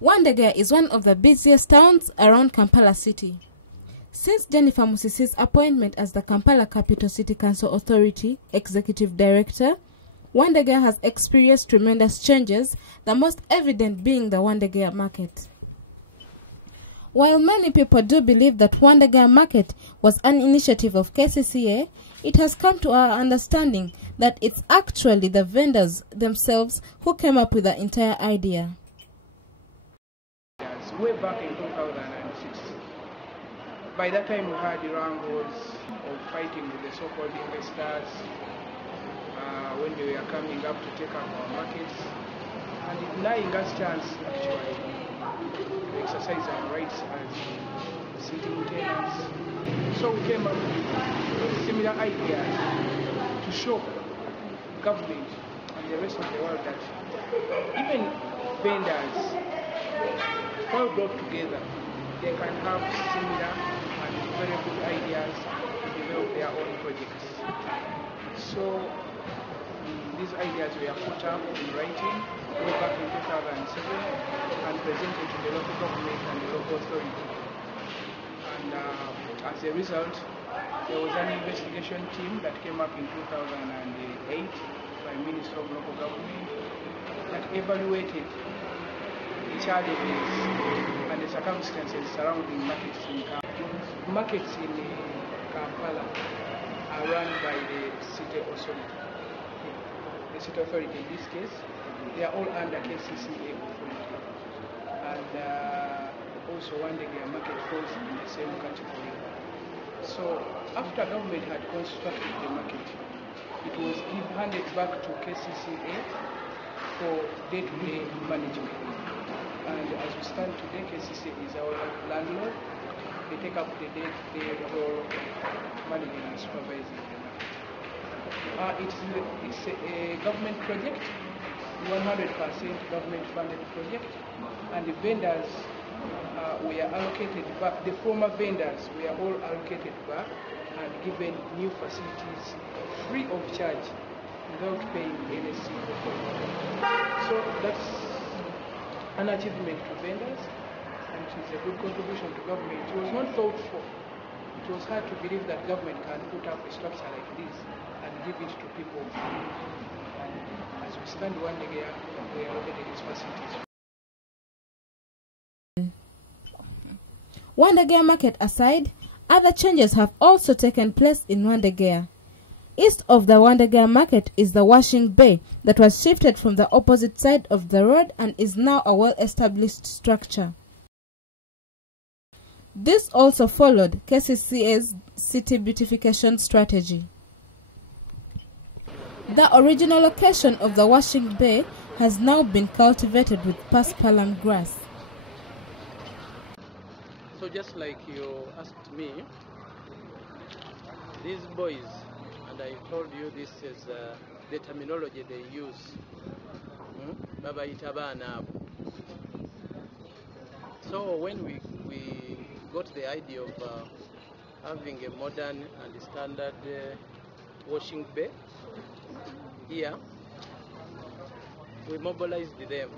Wandegeya is one of the busiest towns around Kampala city. Since Jennifer Musisi's appointment as the Kampala Capital City Council Authority Executive Director, Wandegeya has experienced tremendous changes, the most evident being the Wandegeya market. While many people do believe that Wandegeya market was an initiative of KCCA, it has come to our understanding that it's actually the vendors themselves who came up with the entire idea. Way back in 2006, by that time we had wrangles of fighting with the so-called investors when they were coming up to take up our markets and denying us chance actually to exercise our rights as sitting tenants. So we came up with similar ideas to show government and the rest of the world that even vendors, all brought together, they can have similar and very good ideas to develop their own projects. So these ideas were put up in writing way back in 2007 and presented to the local government and the local authority. And as a result, there was an investigation team that came up in 2008 by Minister of Local Government that evaluated the challenges and the circumstances surrounding markets in Kampala. Markets in Kampala are run by the city authority. The city authority in this case, they are all under KCCA authority. And also Wandegeya market falls in the same category. So after government had constructed the market, it was handed back to KCCA for day-to-day management. And as we stand today, KCCA is our landlord. They take up the day-to-day role of managing and supervising the market. It's a government project, 100% government-funded project, and the vendors were allocated back. The former vendors were all allocated back and given new facilities free of charge without paying any single cost. So that's an achievement to vendors, and it is a good contribution to government. It was not thought for. It was hard to believe that government can put up a structure like this and give it to people. And as we stand Wandegeya, we are already these facilities. Wandegeya market aside, other changes have also taken place in Wandegeya. East of the Wandegeya market is the washing bay that was shifted from the opposite side of the road and is now a well-established structure. This also followed KCCA's city beautification strategy. The original location of the washing bay has now been cultivated with paspalam grass. So just like you asked me, these boys, and I told you this is the terminology they use. So when we got the idea of having a modern and standard washing bay here, we mobilized them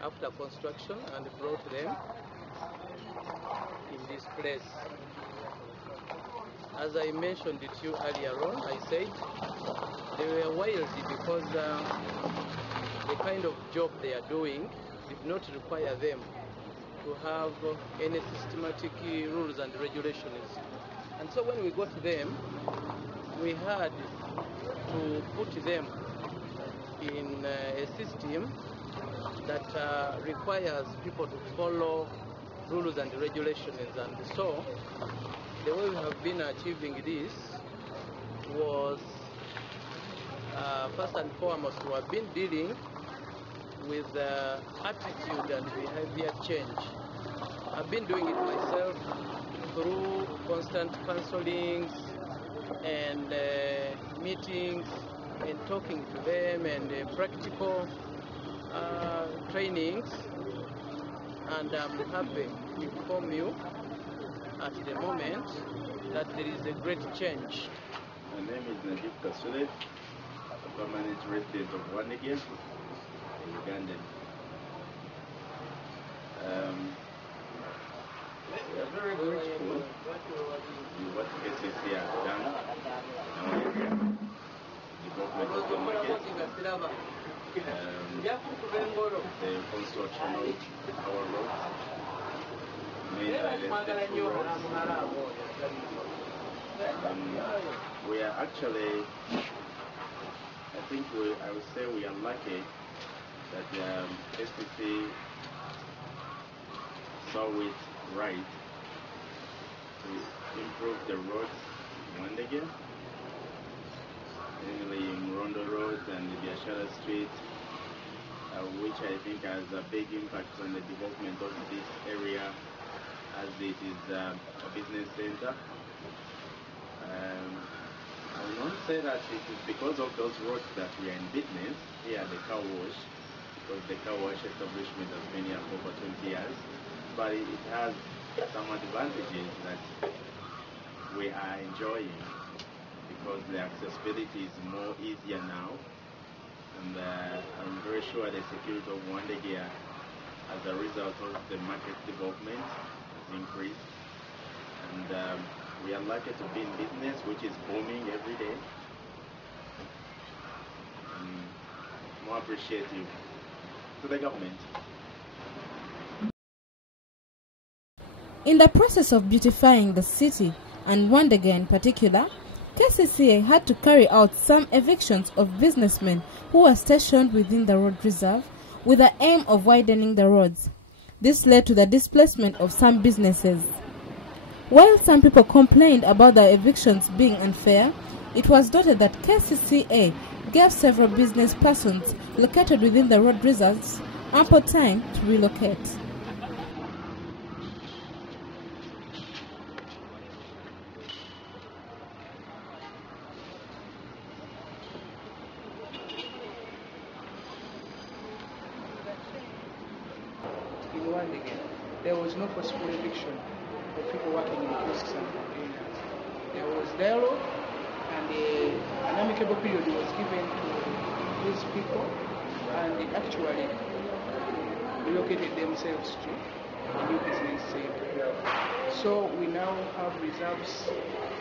after construction and brought them in this place. As I mentioned it to you earlier on, I said they were wild because the kind of job they are doing did not require them to have any systematic rules and regulations. And so when we got them, we had to put them in a system that requires people to follow rules and regulations. And so the way we have been achieving this was first and foremost, we have been dealing with attitude and behavior change. I've been doing it myself through constant counselings and meetings and talking to them and practical trainings, and I'm happy to inform you at the moment that there is a great change. My name is Najib Kasule, permanent resident of Wandegeya, Ugandan. We are very grateful with what KCC has done in development of the market, the construction of our roads, mainly the roads. We are actually, I would say we are lucky that SPC saw it right to improve the roads in Wandegeya, mainly Mrondo Road and the Biashara Street, which I think has a big impact on the development of this area, as it is a business center. I will not say that it is because of those roads that we are in business here at the car wash, because the car wash establishment has been here for over 20 years, but it has some advantages that we are enjoying, because the accessibility is more easier now, and I'm very sure the security of Wandegeya as a result of the market development has increased, and we are lucky to be in business, which is booming every day. More appreciative to the government. In the process of beautifying the city, and Wandegeya in particular, KCCA had to carry out some evictions of businessmen who were stationed within the road reserve with the aim of widening the roads. This led to the displacement of some businesses. While some people complained about the evictions being unfair, it was noted that KCCA gave several business persons located within the road reserves ample time to relocate. In Wandegeya, there was no possible eviction of people working in kiosks and containers. There was dialogue, and an amicable period was given to these people, and they actually relocated themselves to a new business center. So we now have reserves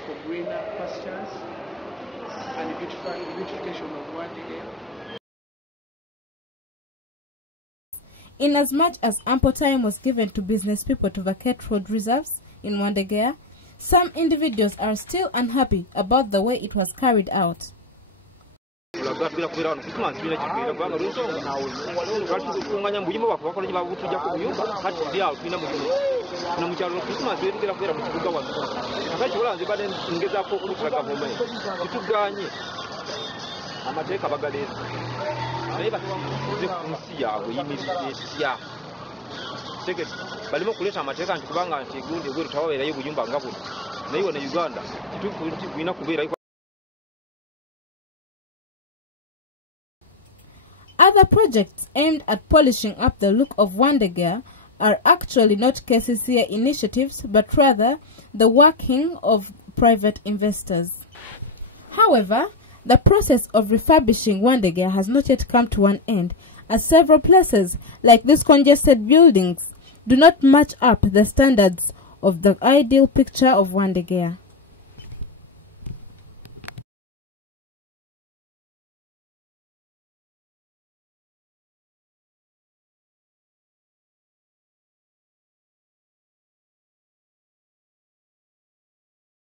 for greener pastures and the beautification of Wandegeya. Inasmuch as ample time was given to business people to vacate road reserves in Wandegeya, some individuals are still unhappy about the way it was carried out. Other projects aimed at polishing up the look of Wandegeya are actually not KCCA initiatives, but rather the working of private investors. However, the process of refurbishing Wandegeya has not yet come to an end, as several places, like these congested buildings, do not match up the standards of the ideal picture of Wandegeya.